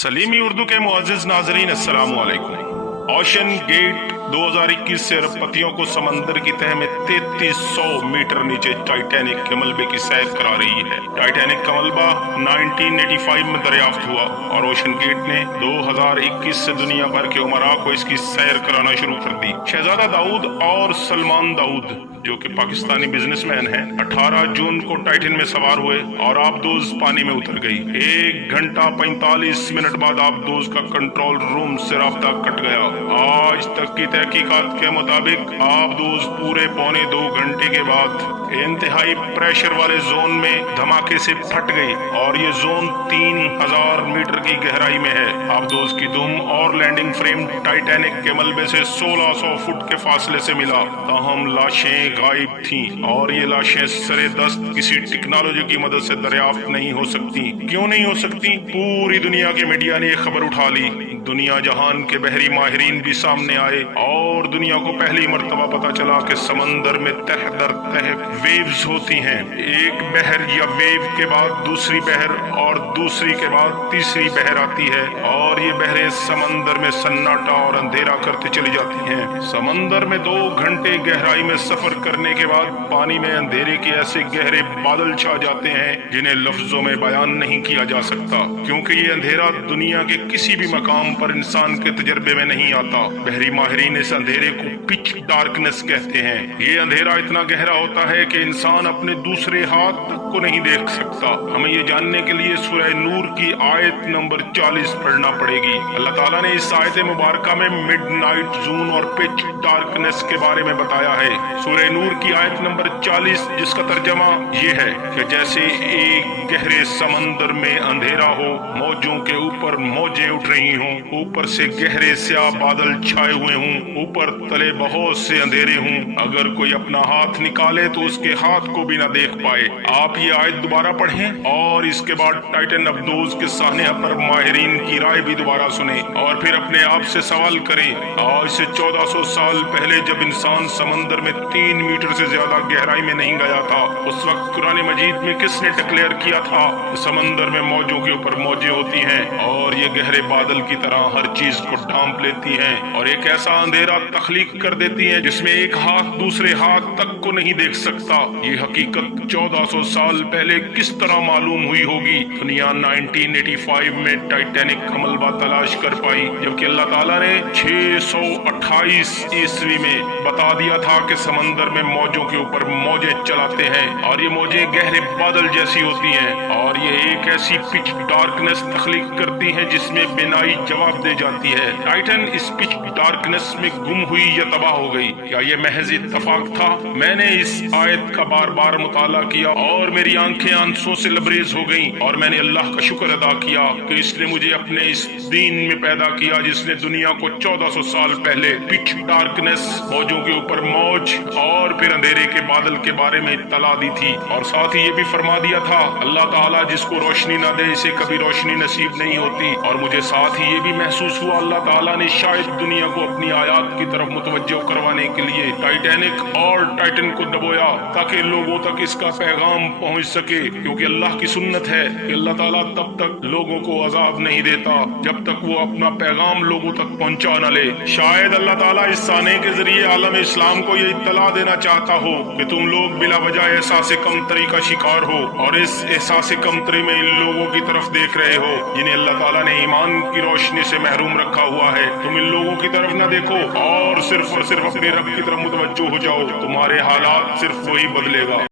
Salimi Urdu के मुअज़्ज़िज़ नाज़रीन अस्सलामु अलैकुम। ओशन गेट 2021 से अरबपतियों को समंदर की तह में 3300 मीटर नीचे टाइटैनिक के मलबे की सैर करा रही है। टाइटैनिक का मलबा 1985 में दरियाफ्त हुआ और ओशन गेट ने 2021 से दुनिया भर के उमरा को इसकी सैर कराना शुरू कर दी। शहजादा दाऊद और सलमान दाऊद जो कि पाकिस्तानी बिजनेसमैन हैं, 18 जून को टाइटन में सवार हुए और आबदोज पानी में उतर गई। 1 घंटा 45 मिनट बाद आबदोज का कंट्रोल रूम से राब्ता कट गया। आज तक की तहकीकात के मुताबिक आबदोज पूरे पौने 2 घंटे के बाद इंतहाई प्रेशर वाले जोन में धमाके से फट गई और ये जोन 3000 मीटर की गहराई में है। आबदोज की दुम और लैंडिंग फ्रेम टाइटैनिक के मलबे से 1600 फुट के फासले से मिला। ताहम लाशें गायब थीं और ये लाशें सरे दस्त किसी टेक्नोलॉजी की मदद से दरियाफ्त नहीं हो सकती। क्यों नहीं हो सकती? पूरी दुनिया के मीडिया ने खबर उठा ली। दुनिया जहान के बहरी माहिरीन भी सामने आए और दुनिया को पहली मर्तबा पता चला कि समंदर में तह दर तह वेव्स होती हैं। एक बहर या वेव के बाद दूसरी बहर और दूसरी के बाद तीसरी बहर आती है और ये बहरें समंदर में सन्नाटा और अंधेरा करते चली जाती हैं। समंदर में 2 घंटे गहराई में सफर करने के बाद पानी में अंधेरे के ऐसे गहरे बादल छा जाते हैं जिन्हें लफ्जों में बयान नहीं किया जा सकता, क्योंकि ये अंधेरा दुनिया के किसी भी मकाम पर इंसान के तजर्बे में नहीं आता। बहरी माहिरीन इस अंधेरे को पिच डार्कनेस कहते हैं। ये अंधेरा इतना गहरा होता है कि इंसान अपने दूसरे हाथ तक को नहीं देख सकता। हमें ये जानने के लिए सूरह नूर की आयत नंबर 40 पढ़ना पड़ेगी। अल्लाह ताला ने इस आयत मुबारका में मिडनाइट जोन और पिच डार्कनेस के बारे में बताया है। सूरह नूर की आयत नंबर 40 जिसका तर्जमा ये है कि जैसे एक गहरे समंदर में अंधेरा हो, मौजों के ऊपर मौजें उठ रही हों, ऊपर से गहरे स्याह बादल छाए हुए हों, ऊपर तले बहुत से अंधेरे हों, अगर कोई अपना हाथ निकाले तो उसके हाथ को भी ना देख पाए। आप ये आयत दोबारा पढ़ें और इसके बाद टाइटन अब्दोज के साहनिया पर माहिरीन की राय भी दोबारा सुने और फिर अपने आप से सवाल करें, आज से 1400 साल पहले जब इंसान समंदर में 3 मीटर से ज्यादा गहराई में नहीं गया था, उस वक्त कुरान मजीद में किसने डिक्लेयर किया था समंदर में मौजों के ऊपर मौजें होती हैं और ये गहरे बादल की तरह हर चीज को ढांप लेती हैं और एक ऐसा अंधेरा तख्लीक कर देती हैं जिसमें एक हाथ दूसरे हाथ तक को नहीं देख सकता। ये हकीकत 1400 साल पहले किस तरह मालूम हुई होगी? दुनिया 1985 में टाइटैनिक का मलबा तलाश कर पाई, जबकि अल्लाह ताला ने 628 ईस्वी में बता दिया था कि समंदर में मौजों के ऊपर मौजें चलाते हैं और ये मौजें गहरे बादल जैसी होती हैं और ये एक ऐसी पिच डार्कनेस तख्लीक करती हैं जिसमें बिनाई जवाब दे जाती है। टाइटन इस पिच डार्कनेस में गुम हुई या तबाह हो गई? क्या ये महज इत्तफाक था? मैंने इस आयत का बार बार मुताला किया और मेरी आंखें आंसुओं से लबरेज हो गईं और मैंने अल्लाह का शुक्र अदा किया कि इसने मुझे अपने इस दीन में पैदा किया जिसने दुनिया को 1400 साल पहले पिच डार्कनेस, मौजों के ऊपर मौज और फिर अंधेरे के बादल के बारे में इत्तला दी थी और साथ ही ये भी फरमा दिया था अल्लाह ताला जिसको रोशनी ना दे इसे कभी रोशनी नसीब नहीं होती। और मुझे साथ ही ये भी महसूस हुआ अल्लाह ताला ने शायद दुनिया को अपनी आयात की तरफ मुतवज्जो करवाने के लिए टाइटैनिक और टाइटन को दबोया ताकि लोगों तक इसका पैगाम पहुंच सके, क्योंकि अल्लाह की सुन्नत है कि अल्लाह ताला तब तक लोगों को अजाब नहीं देता जब तक वो अपना पैगाम लोगों तक पहुंचा न ले। शायद अल्लाह ताला इस साने के जरिए आलम इस्लाम को ये इत्तला देना चाहता हो कि तुम लोग बिला वजह एहसास कमतरी का शिकार हो और इस एहसास कमतरी में इन लोगों की तरफ देख रहे हो जिन्हें अल्लाह ताला ने ईमान की रोशनी से महरूम रखा हुआ है। तुम इन लोगों की तरफ न देखो और सिर्फ अपने रब की तरफ मुतवज्जो हो जाओ, तुम्हारे हालात सिर्फ वही बदलेगा।